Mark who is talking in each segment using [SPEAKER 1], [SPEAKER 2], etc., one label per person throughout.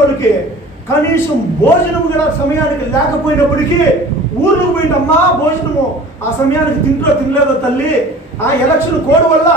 [SPEAKER 1] వాళ్ళకి కనీసం భోజనం కూడా సమయానికి లేకపోయినప్పటికీ ఊర్లకు పోయిందమ్మా భోజనము. ఆ సమయానికి తింటో తినలేదో తల్లి ఆ ఎలక్షన్ కోడ్ వల్ల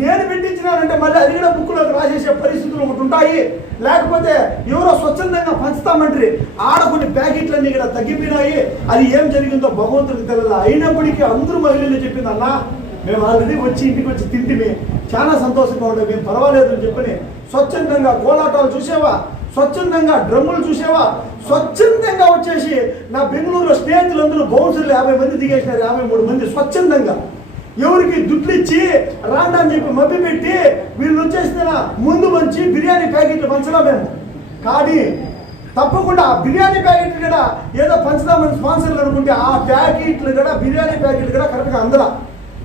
[SPEAKER 1] నేను పెట్టించినానంటే మళ్ళీ అది కూడా బుక్లోకి రాసేసే పరిస్థితులు ఒకటి ఉంటాయి. లేకపోతే ఎవరో స్వచ్ఛందంగా పంచుతామంటారు ఆడ కొన్ని ప్యాకెట్లన్నీ ఇక్కడ తగ్గిపోయినాయి. అది ఏం జరిగిందో భగవంతుడికి తెలియదు అయినప్పటికీ అందరూ మహిళలు చెప్పింది మేము ఆల్రెడీ వచ్చి ఇంటికి వచ్చి తింటిమి. చాలా సంతోషంగా ఉండే మేము పర్వాలేదు అని చెప్పని స్వచ్ఛందంగా కోలాటాలు చూసేవా? స్వచ్ఛందంగా డ్రమ్ములు చూసేవా? స్వచ్ఛందంగా వచ్చేసి నా బెంగళూరులో స్నేహితులందరూ బౌన్సర్లు యాభై మంది దిగేసినారు యాభై మూడు మంది స్వచ్ఛందంగా. ఎవరికి దుడ్లు ఇచ్చి రాండా అని చెప్పి మబ్బి పెట్టి వీళ్ళు వచ్చేసిన ముందు మంచి బిర్యానీ ప్యాకెట్లు పంచలా మేము. కానీ తప్పకుండా ఆ బిర్యానీ ప్యాకెట్లు కూడా ఏదో పంచదామని స్పాన్సర్లు అనుకుంటే ఆ ప్యాకెట్లు కూడా బిర్యానీ ప్యాకెట్లు కూడా కరెక్ట్గా అందరా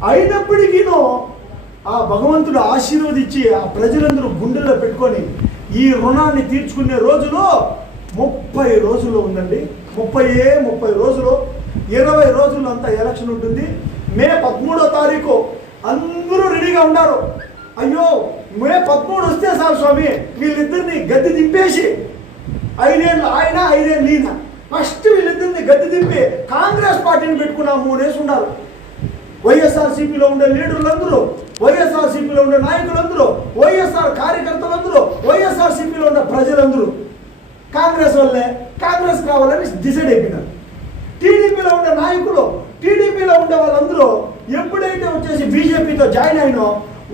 [SPEAKER 1] అయినప్పటికీనూ ఆ భగవంతుడు ఆశీర్వదించి ఆ ప్రజలందరూ గుండెల్లో పెట్టుకొని ఈ రుణాన్ని తీర్చుకునే రోజులు ముప్పై రోజులు ఉందండి. ముప్పై ముప్పై రోజులు. ఇరవై రోజులు అంతా ఎలక్షన్ ఉంటుంది. మే పదమూడో తారీఖు అందరూ రెడీగా ఉన్నారు. అయ్యో మే పదమూడు వస్తే సార్ స్వామి. వీళ్ళిద్దరిని గద్దె దింపేసి ఐదేళ్ళు ఆయన ఐదేళ్ళు ఈయన. ఫస్ట్ వీళ్ళిద్దరిని గద్దె దింపి కాంగ్రెస్ పార్టీని పెట్టుకున్నా మూడేసి ఉన్నారు. వైఎస్ఆర్సీపీలో ఉండే లీడర్లందరూ వైఎస్ఆర్సీపీలో ఉండే నాయకులందరూ వైఎస్ఆర్ కార్యకర్తలందరూ వైఎస్ఆర్సీపీలో ఉన్న ప్రజలందరూ కాంగ్రెస్ వల్లే కాంగ్రెస్ కావాలని డిసైడ్ అయిపోయినారు. టీడీపీలో ఉండే నాయకులు టీడీపీలో ఉండే వాళ్ళందరూ ఎప్పుడైతే వచ్చేసి బీజేపీతో జాయిన్ అయినో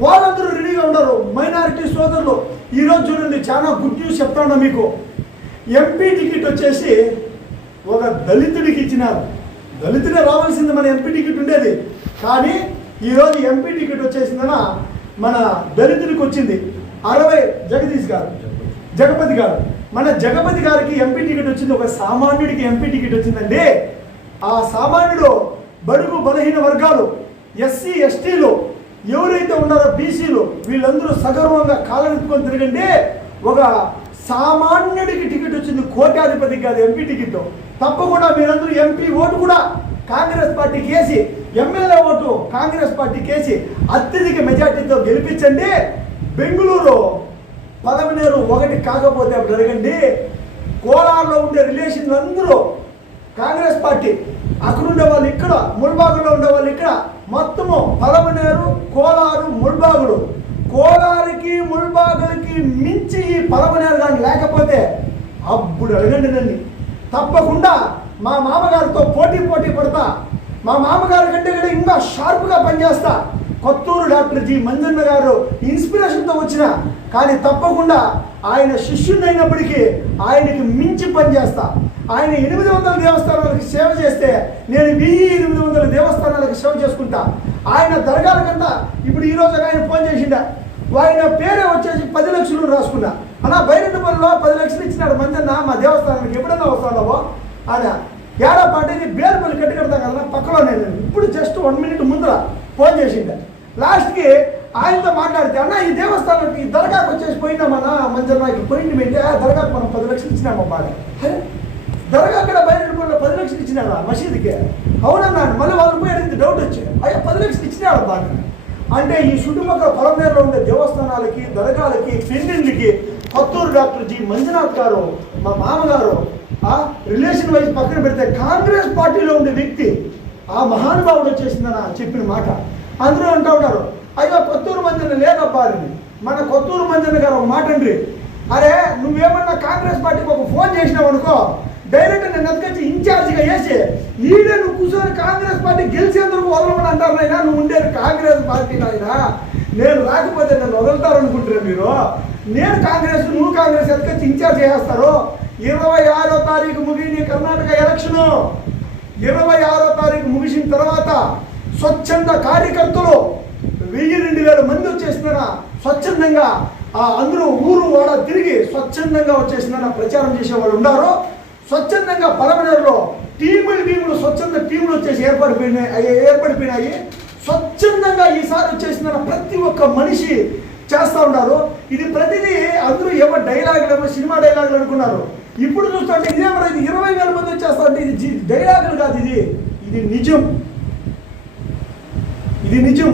[SPEAKER 1] వాళ్ళందరూ రెడీగా ఉన్నారు. మైనారిటీ సోదరులు ఈరోజు చూడండి చాలా గుడ్ న్యూస్ చెప్తాను మీకు. ఎంపీ టికెట్ వచ్చేసి ఒక దళితుడికి ఇచ్చినారు. దళితుడే రావాల్సింది మన ఎంపీ టికెట్ ఉండేది. కానీ ఈరోజు ఎంపీ టికెట్ వచ్చేసిందన మన దళితుడికి వచ్చింది. అరవై జగదీష్ గారు జగపతి గారు. మన జగపతి గారికి ఎంపీ టికెట్ వచ్చింది ఒక సామాన్యుడికి ఎంపీ టికెట్ వచ్చిందండి ఆ సామాన్యుడు బడుగు బలహీన వర్గాలు ఎస్సీ ఎస్టీలు ఎవరైతే ఉన్నారో బీసీలు వీళ్ళందరూ సగర్వంగా కాలనెత్తుకొని తిరగండి ఒక సామాన్యుడికి టికెట్ వచ్చింది కోట్యాధిపతికి కాదు ఎంపీ టికెట్. తప్పకుండా మీరందరూ ఎంపీ ఓటు కూడా కాంగ్రెస్ పార్టీకి వేసి ఎమ్మెల్యే ఓటు కాంగ్రెస్ పార్టీ కేసి అత్యధిక మెజార్టీతో గెలిపించండి. బెంగళూరు పలమనేరు ఒకటి కాకపోతే అప్పుడు అడగండి. కోలార్లో ఉండే రిలేషన్లు అందరూ కాంగ్రెస్ పార్టీ. అక్కడ ఉండే వాళ్ళు ఇక్కడ ముల్బాగులో ఉండే వాళ్ళు ఇక్కడ. మొత్తము పదమనేరు కోలారు ముల్బాగులు. కోలారుకి ముల్బాగులకి మించి ఈ పదమనేరు కానీ లేకపోతే అప్పుడు అడగండి నన్ను. తప్పకుండా మా మామగారితో పోటీ పోటీ పడతా. మా మామగారి కంటే కూడా ఇంకా షార్ప్గా పనిచేస్తా. కొత్తూరు డాక్టర్ జి మంజన్న గారు ఇన్స్పిరేషన్తో వచ్చిన కానీ తప్పకుండా ఆయన శిష్యుని అయినప్పటికీ ఆయనకి మించి పనిచేస్తా ఆయన ఎనిమిది వందల దేవస్థానాలకు సేవ చేస్తే నేను వెయ్యి ఎనిమిది వందల దేవస్థానాలకు సేవ చేసుకుంటా. ఆయన దర్గాల కన్నా ఇప్పుడు ఈరోజు ఆయన ఫోన్ చేసిండా. ఆయన పేరే వచ్చేసి పది లక్షలు రాసుకున్నా. అలా బైరెడ్డిపల్లిలో పది లక్షలు ఇచ్చినాడు మంజన్న మా దేవస్థానానికి ఎప్పుడైనా వస్తాడో ఆయన ఏడాపాటి బేరపల్లి బేలపల్లి కట్టి కడతాం కదా పక్కలో నేను ఇప్పుడు జస్ట్ వన్ మినిట్ ముందర ఫోన్ చేసిండ లాస్ట్కి ఆయనతో మాట్లాడితే అన్న ఈ దేవస్థానానికి ఈ దర్గాకు వచ్చేసి పోయినామన్నా మంచి నాకు పోయింది ఏంటి ఆ దర్గాకు మనం పది లక్షలు ఇచ్చినామా బాగా అరే దర్గా అక్కడ బయట పది లక్షలు ఇచ్చినారా మసీదుకి? అవునన్నా మళ్ళీ వాళ్ళు పోయి అడిగింది డౌట్ వచ్చి. అయ్యా పది లక్షలు ఇచ్చినాడు బాగా అంటే ఈ చుట్టుపక్కల పొలంనేరులో ఉండే దేవస్థానాలకి దర్గాలకి పెండింగ్లకి కొత్తూరు డాక్టర్ జి. మంజునాథ్ గారు మా మామగారు ఆ రిలేషన్ వైజ్ పక్కన పెడితే కాంగ్రెస్ పార్టీలో ఉండే వ్యక్తి ఆ మహానుభావుడు వచ్చేసిందని చెప్పిన మాట. అందరూ అంటూ ఉంటారు అయ్యో కొత్తూరు మందిని లేదబ్బా అని మన కొత్తూరు మంజన గారు ఒక మాట అండి అరే నువ్వేమన్నా కాంగ్రెస్ పార్టీకి ఒక ఫోన్ చేసినావు అనుకో డైరెక్ట్ నేను అందుకొచ్చి ఇన్ఛార్జిగా వేసి ఈడే నువ్వు కూర్చొని కాంగ్రెస్ పార్టీ గెలిచేందుకు వదలమని అంటారు నాయనా. నువ్వు ఉండేది కాంగ్రెస్ పార్టీ నాయనా. నేను రాకపోతే నన్ను వదులుతారు అనుకుంటారు మీరు. నేను కాంగ్రెస్ నువ్వు కాంగ్రెస్ ఎత్తుకొచ్చి ఇన్ఛార్జ్ చేస్తారు ఇరవై ఆరో తారీఖు ముగిని కర్ణాటక ఎలక్షను. ఇరవై ఆరో తారీఖు ముగిసిన తర్వాత స్వచ్ఛంద కార్యకర్తలు వెయ్యి రెండు వేల మంది వచ్చేసిన స్వచ్ఛందంగా ఆ అందరూ ఊరు వాడ తిరిగి స్వచ్ఛందంగా వచ్చేసిన ప్రచారం చేసే వాళ్ళు ఉన్నారు. స్వచ్ఛందంగా పలమనేరులో టీములు టీములు స్వచ్ఛంద టీములు వచ్చేసి ఏర్పడిపోయినాయి ఏర్పడిపోయినాయి స్వచ్ఛందంగా ఈసారి వచ్చేసిన ప్రతి ఒక్క మనిషి చేస్తూ ఉన్నారు. ఇది ప్రతిదీ అందరూ ఏమో డైలాగులు ఏమో సినిమా డైలాగులు అనుకున్నారు. ఇప్పుడు చూస్తుంటే ఇదేమో ఇది ఇరవై వేల మంది వచ్చేస్తారంటే ఇది డైలాగులు కాదు ఇది. ఇది నిజం. ఇది నిజం.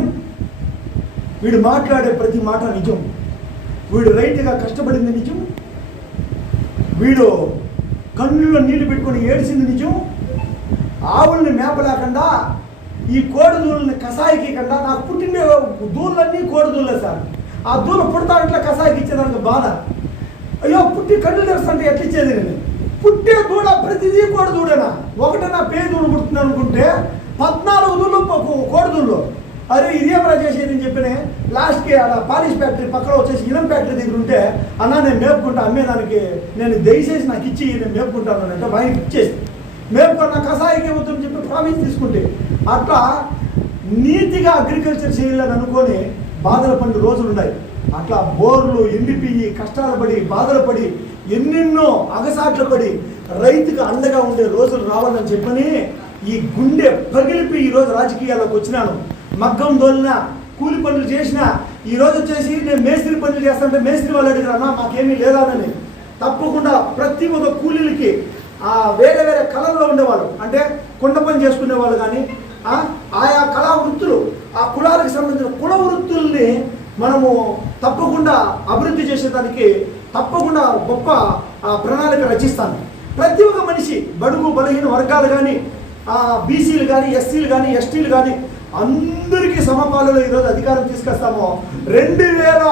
[SPEAKER 1] వీడు మాట్లాడే ప్రతి మాట నిజం. వీడు రైట్గా కష్టపడింది నిజం. వీడు కన్నుల్లో నీళ్ళు పెట్టుకొని ఏడిసింది నిజం. ఆవుల్ని మేపలేకుండా ఈ కోడి కషాయికి కన్నా నాకు పుట్టిన దూళ్ళన్నీ కోడి దూళ్ళే సార్. ఆ దూల పుడతా ఇట్లా కషాయికి ఇచ్చేదానికి బాధ. అయ్యో పుట్టి కళ్ళు తెరుస్తుంటే ఎట్లా ఇచ్చేది నేను? పుట్టే దూడ ప్రతిదీ కోడి దూడేనా? ఒకటే నా పే పుడుతుంది అనుకుంటే పద్నాలుగు దూళ్ళు కోడి దూళ్ళు అరే ఇదేమరా చేసేది అని చెప్పిన? లాస్ట్కి అలా పాలిష్ ఫ్యాక్టరీ పక్కన వచ్చేసి ఇనం ఫ్యాక్టరీ దగ్గర ఉంటే అన్న నేను మేపుకుంటా అమ్మేదానికి నేను దయచేసి నాకు ఇచ్చి నేను మేపుకుంటాను అంటే బయట ఇచ్చేసి. మేపుకున్న కషాయికి ఏమవుతుందని చెప్పి ప్రామిస్ తీసుకుంటే అట్లా నీతిగా అగ్రికల్చర్ చేయాలని అనుకొని బాధలు పడిన రోజులు ఉన్నాయి. అట్లా బోర్లు ఎండిపోయి కష్టాలు పడి బాధలు పడి ఎన్నెన్నో అగసాట్లు పడి రైతుకు అండగా ఉండే రోజులు రావాలని చెప్పని ఈ గుండె పగిలిపి ఈరోజు రాజకీయాల్లోకి వచ్చినాను. మగ్గం దోలిన కూలి పనులు చేసిన ఈరోజు వచ్చేసి నేను మేస్త్రి పనులు చేస్తానంటే మేస్త్రి వాళ్ళు అడిగారన్నా మాకేమీ లేదానని. తప్పకుండా ప్రతి ఒక్క కూలీలకి ఆ వేరే వేరే కళల్లో ఉండేవాళ్ళు. అంటే కొండ పని చేసుకునే వాళ్ళు కానీ ఆయా కళా వృత్తులు ఆ కులాలకు సంబంధించిన కుల వృత్తుల్ని మనము తప్పకుండా అభివృద్ధి చేసేదానికి తప్పకుండా గొప్ప ఆ, ప్రణాళిక రచిస్తాను. ప్రతి ఒక్క మనిషి బడుగు బలహీన వర్గాలు కానీ బీసీలు కానీ ఎస్సీలు కానీ ఎస్టీలు కానీ అందరికీ సమపాలలో ఈరోజు అధికారం తీసుకొస్తాము. రెండు వేల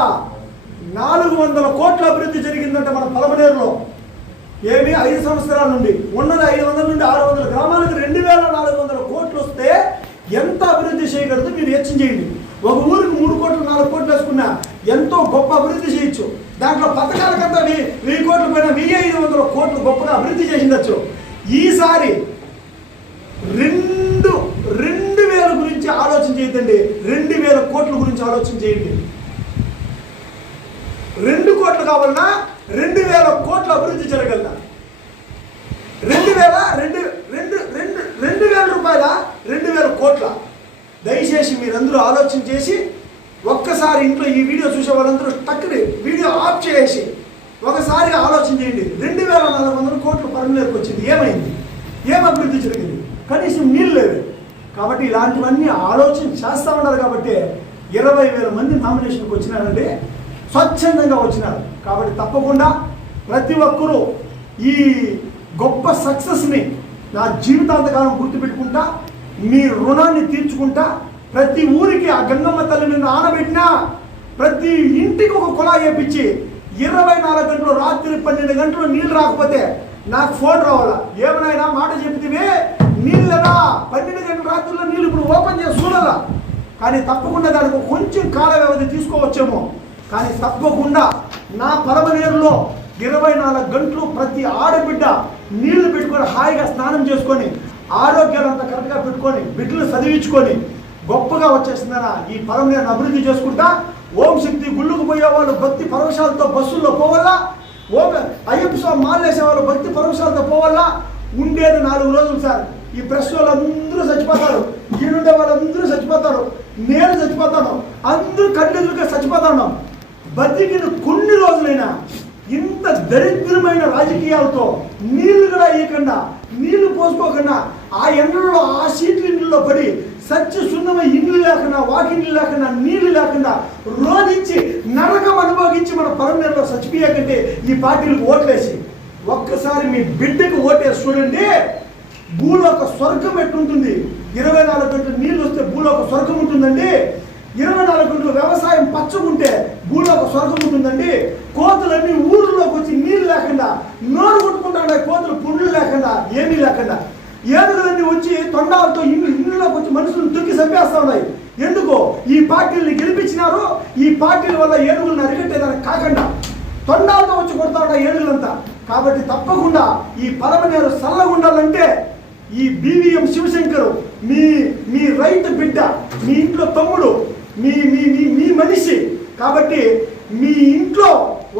[SPEAKER 1] నాలుగు వందల కోట్ల అభివృద్ధి జరిగిందంటే మన పలమనేరులో. ఏమి? ఐదు సంవత్సరాల నుండి. ఉన్నది ఐదు వందల నుండి ఆరు వందల గ్రామాలకు రెండు వేల నాలుగు కోట్లు వస్తే ఎంత అభివృద్ధి చేయగలదు మీరు యత్నం చేయండి. ఒక ఊరికి మూడు కోట్లు నాలుగు కోట్లు వేసుకున్నా ఎంతో గొప్ప అభివృద్ధి చేయొచ్చు. దాంట్లో పథకాలకంతా వెయ్యి వెయ్యి కోట్ల పైన వెయ్యి ఐదు వందల కోట్లు గొప్పగా అభివృద్ధి చేసిండొచ్చు ఈసారి రెండు రెండు వేల గురించి ఆలోచన చేయదండి రెండు వేల కోట్ల గురించి ఆలోచన చేయండి. రెండు కోట్లు కావాలన్నా రెండు వేల కోట్ల అభివృద్ధి జరగలదా రెండు వేల రెండు రెండు రెండు రెండు వేల రూపాయల చోట్ల దయచేసి మీరందరూ ఆలోచన చేసి ఒక్కసారి ఇంట్లో ఈ వీడియో చూసే వాళ్ళందరూ టక్కుని వీడియో ఆఫ్ చేసి ఒకసారి ఆలోచన చేయండి. రెండు వేల నాలుగు వందల కోట్లు పరమలేరుకు వచ్చింది. ఏమైంది? ఏం అభివృద్ధి జరిగింది? కనీసం నీళ్ళు లేవు. కాబట్టి ఇలాంటివన్నీ ఆలోచన చేస్తూ ఉన్నారు కాబట్టి ఇరవై వేల మంది నామినేషన్కి వచ్చినారండి. స్వచ్ఛందంగా వచ్చినారు. కాబట్టి తప్పకుండా ప్రతి ఒక్కరూ ఈ గొప్ప సక్సెస్ని నా జీవితాంతకాలం గుర్తుపెట్టుకుంటా మీ రుణాన్ని తీర్చుకుంటా ప్రతి ఊరికి ఆ గంగమ్మ తల్లిని ఆనబెట్టినా ప్రతి ఇంటికి ఒక కుళాయి వేపించి ఇరవై నాలుగు గంటలు రాత్రి పన్నెండు గంటలు నీళ్ళు రాకపోతే నాకు ఫోన్ రావాలా? ఏమైనా మాట చెప్తివే? నీళ్ళరా పన్నెండు గంటల రాత్రిలో నీళ్ళు ఇప్పుడు ఓపెన్ చేసి చూడాలా? కానీ తప్పకుండా దానికి కొంచెం కాల వ్యవధి తీసుకోవచ్చేమో. కానీ తప్పకుండా నా పరమనేరులో ఇరవై నాలుగు గంటలు ప్రతి ఆడబిడ్డ నీళ్ళు పెట్టుకొని హాయిగా స్నానం చేసుకొని ఆరోగ్యాలంతా కరెక్ట్గా పెట్టుకొని బిడ్డలు చదివించుకొని గొప్పగా వచ్చేసిందన ఈ పరమనేరుని అభివృద్ధి చేసుకుంటా. ఓం శక్తి గుళ్ళుకు పోయే వాళ్ళు భక్తి పరవశాలతో బస్సుల్లో పోవాలా ఓం అయ్యప్ప స్వామి మాలేసే వాళ్ళు భక్తి పరవశాలతో పోవాలా ఉండేది నాలుగు రోజులు సార్. ఈ ప్రెస్ వాళ్ళందరూ చచ్చిపోతారు. ఈడుండే వాళ్ళందరూ చచ్చిపోతారు. నేను చచ్చిపోతాను. అందరూ కళ్ళెదురుగా చచ్చిపోతాను. బతికిన కొన్ని రోజులైనా ఇంత దరిద్రమైన రాజకీయాలతో నీళ్ళు కూడా ఇవ్వకుండా నీళ్ళు పోసుకోకుండా ఆ ఎండలో ఆ సీట్ల ఇండ్లలో పడి సత్య సున్నమై ఇండ్లు లేకుండా వాకిండ్లు లేకుండా నీళ్ళు లేకుండా రోధించి నరకం అనుభవించి మన పరమనేరులో చచ్చిపోయాకంటే ఈ పార్టీలకు ఓట్లేసి ఒక్కసారి మీ బిడ్డకు ఓటేసి చూడండి. భూలోక స్వర్గం ఎట్లుంటుంది ఇరవై నాలుగు గంటలు నీళ్ళు వస్తే భూలోక స్వర్గం ఉంటుందండి. ఇరవై నాలుగు గంటలు వ్యవసాయం పచ్చగుంటే భూలోక స్వర్గం ఉంటుందండి. కోతలన్నీ ఊరు లేకుండా నోరు కొట్టుకుంటాడు కోతులు పుండ్లు లేకుండా ఏమీ లేకుండా. ఏనుగులన్నీ వచ్చి తొండాలతో ఇల్లు ఇళ్ళలోకి వచ్చి మనుషులను తొక్కి చంపేస్తా ఉన్నాయి. ఎందుకో ఈ పార్టీల్ని గెలిపించినారు ఈ పార్టీల వల్ల ఏనుగులను అరిగట్టేదని కాకుండా తొండాలతో వచ్చి కొడతా ఉన్నాయి ఏనుగులంతా. కాబట్టి తప్పకుండా ఈ పరమనేరు చల్లగా ఉండాలంటే ఈ బీవీఎం శివశంకరు మీ మీ రైతు బిడ్డ మీ ఇంట్లో తమ్ముడు మీ మీ మీ మీ మనిషి. కాబట్టి మీ ఇంట్లో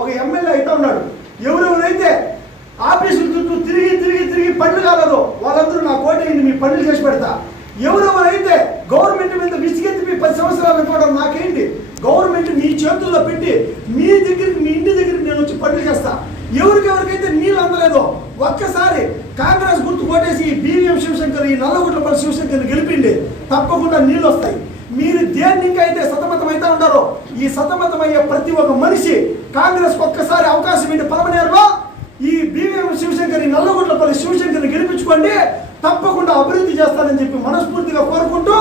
[SPEAKER 1] ఒక ఎమ్మెల్యే అయితే ఉన్నాడు. ఎవరెవరైతే ఆఫీసుల చుట్టూ తిరిగి తిరిగి తిరిగి పనులు కాలేదు వాళ్ళందరూ నా కోటేయండి మీ పనులు చేసి పెడతా. ఎవరెవరైతే గవర్నమెంట్ మీద విసిగెత్తి మీ పది సంవత్సరాలు అనుకోవడం నాకేంటి? గవర్నమెంట్ మీ చేతుల్లో పెట్టి మీ దగ్గరికి మీ ఇంటి దగ్గరికి నేను వచ్చి పనులు చేస్తా. ఎవరికెవరికైతే నీళ్ళు అందలేదో ఒక్కసారి కాంగ్రెస్ గుర్తు కొట్టేసి బీవీఎం శివశంకర్ ఈ నల్లగుట్లపల్లి శివశంకర్ని గెలిపిండి తప్పకుండా నీళ్ళు వస్తాయి. మీరు దేనికైతే సతమతం అయితే ఉన్నారో ఈ సతమతమయ్యే ప్రతి ఒక్క మనిషి కాంగ్రెస్ ఒక్కసారి అవకాశం ఏంటి పలమనేరులో ఈ బీవీఎం శివశంకర్ని నల్లగొండలపల్లి శివశంకర్ని గెలిపించుకోండి తప్పకుండా అభివృద్ధి చేస్తానని చెప్పి మనస్ఫూర్తిగా కోరుకుంటూ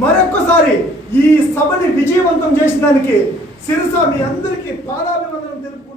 [SPEAKER 1] మరొక్కసారి ఈ సభని విజయవంతం చేసిన దానికి సిరిసా మీ అందరికీ పాదాభివందనం తెలుపు